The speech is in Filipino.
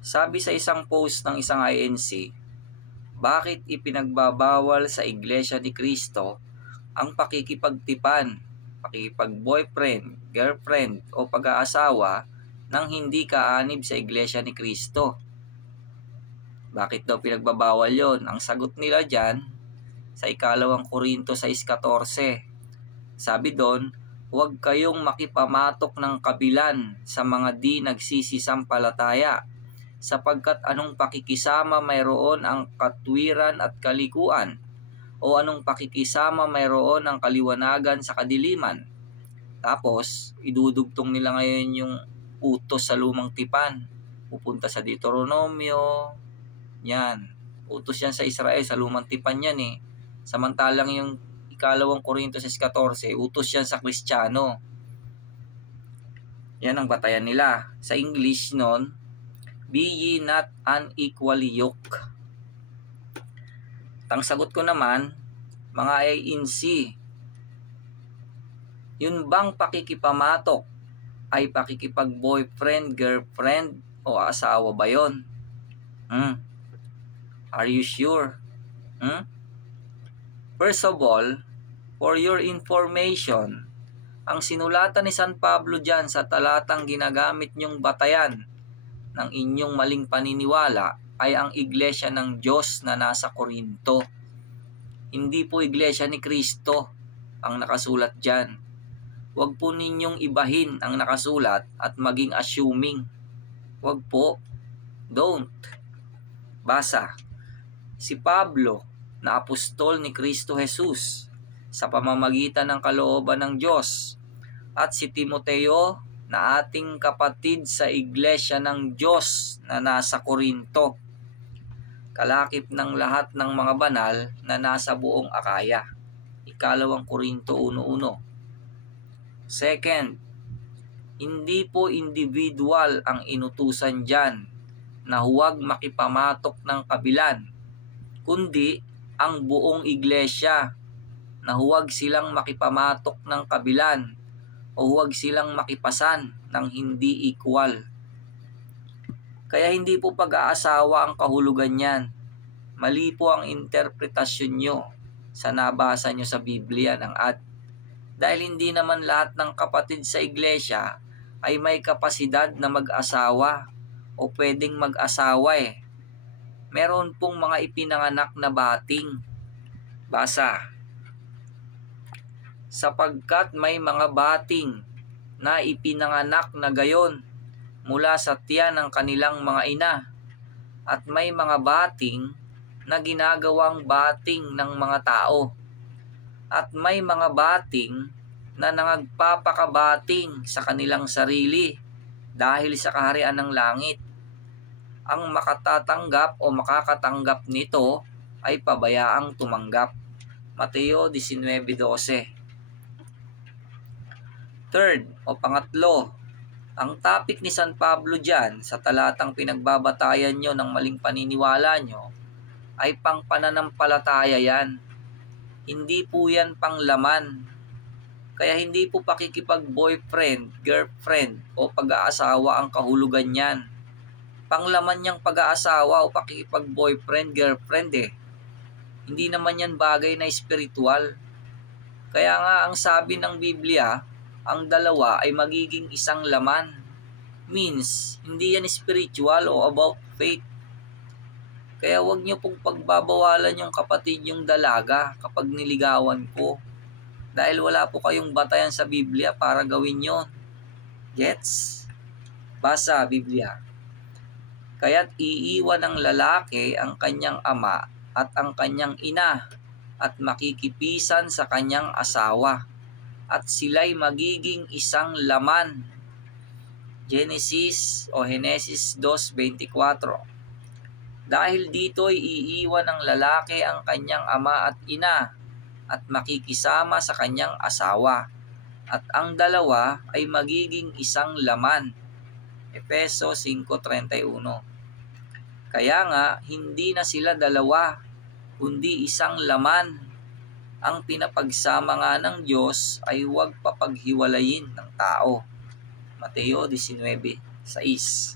Sabi sa isang post ng isang INC, bakit ipinagbabawal sa Iglesia ni Cristo ang pakikipagtipan, pakikipag-boyfriend, girlfriend o pag-aasawa nang hindi kaanib sa Iglesia ni Cristo? Bakit daw pinagbabawal yon? Ang sagot nila dyan sa 2 Korinto 6:14. Sabi doon, huwag kayong makipamatok ng kabilan sa mga di nagsisisampalataya, sapagkat anong pakikisama mayroon ang katwiran at kalikuan, o anong pakikisama mayroon ang kaliwanagan sa kadiliman. Tapos, idudugtong nila ngayon yung utos sa lumang tipan. Pupunta sa Deuteronomio, yan. Utos yan sa Israel, sa lumang tipan yan eh. Samantalang yung 2 Korinto 6:14, utos yan sa Kristiyano. Yan ang batayan nila. Sa English nun, be ye not unequally yoked. Ang sagot ko naman, mga INC, yun bang pakikipamatok ay pakikipag-boyfriend, girlfriend o asawa ba yun? Are you sure? First of all, for your information, ang sinulatan ni San Pablo dyan sa talatang ginagamit nyong batayan ng inyong maling paniniwala ay ang iglesia ng Diyos na nasa Korinto. Hindi po iglesia ni Cristo ang nakasulat dyan. Huwag po ninyong ibahin ang nakasulat at maging assuming. Huwag po. Don't. Basa. Si Pablo, na apostol ni Kristo Jesus sa pamamagitan ng kalooban ng Diyos, at si Timoteo, na ating kapatid sa iglesia ng Diyos na nasa Korinto, kalakip ng lahat ng mga banal na nasa buong Akaya. 2 Korinto 1:1. Second, hindi po individual ang inutusan dyan na huwag makipamatok ng kabilan, kundi ang buong iglesia na huwag silang makipamatok ng kabilan o huwag silang makipasan ng hindi equal. Kaya hindi po pag-aasawa ang kahulugan niyan. Mali po ang interpretasyon nyo sa nabasa nyo sa Biblia ng dahil hindi naman lahat ng kapatid sa iglesia ay may kapasidad na mag-asawa o pwedeng mag-asawa eh. Meron pong mga ipinanganak na bating. Basa. Sapagkat may mga bating na ipinanganak na gayon mula sa tiyan ng kanilang mga ina, at may mga bating na ginagawang bating ng mga tao, at may mga bating na nangagpapakabating sa kanilang sarili dahil sa kaharian ng langit. Ang makatatanggap o makakatanggap nito ay pabayaang tumanggap. Mateo 19:12. Third o pangatlo, ang topic ni San Pablo dyan sa talatang pinagbabatayan nyo ng maling paniniwala nyo ay pang pananampalataya yan. Hindi po yan pang laman. Kaya hindi po pakikipag-boyfriend, girlfriend o pag-aasawa ang kahulugan yan. Panglaman niyang pag-aasawa o pakikipag-boyfriend, girlfriend eh. Hindi naman yan bagay na espiritual. Kaya nga ang sabi ng Biblia, ang dalawa ay magiging isang laman. Means, hindi yan spiritual o about faith. Kaya wag niyo pong pagbabawalan yung kapatid yung dalaga kapag niligawan ko. Dahil wala po kayong batayan sa Biblia para gawin yon. Gets? Basa Biblia. Kaya't iiwan ng lalaki ang kanyang ama at ang kanyang ina at makikipisan sa kanyang asawa, at sila'y magiging isang laman. Genesis 2:24. Dahil dito'y iiwan ng lalaki ang kanyang ama at ina at makikisama sa kanyang asawa, at ang dalawa ay magiging isang laman. Efeso 5:31. Kaya nga, hindi na sila dalawa, kundi isang laman. Ang pinapagsama nga ng Diyos ay huwag papaghiwalayin ng tao. Mateo 19:6.